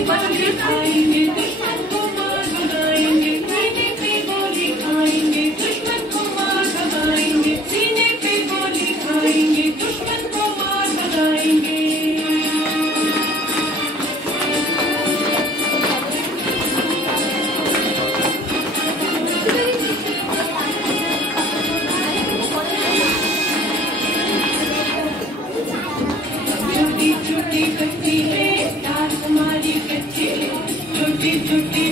गोली खाएंगे, दुश्मन को मार भगाएंगे, सीने पे गोली खाएंगे, दुश्मन को मार भगाएंगे, सीने पे गोली खाएंगे, दुश्मन को मार भगाएंगे। छोटी छोटी बच्ची है, यार हमारी बच्ची है, छोटी छोटी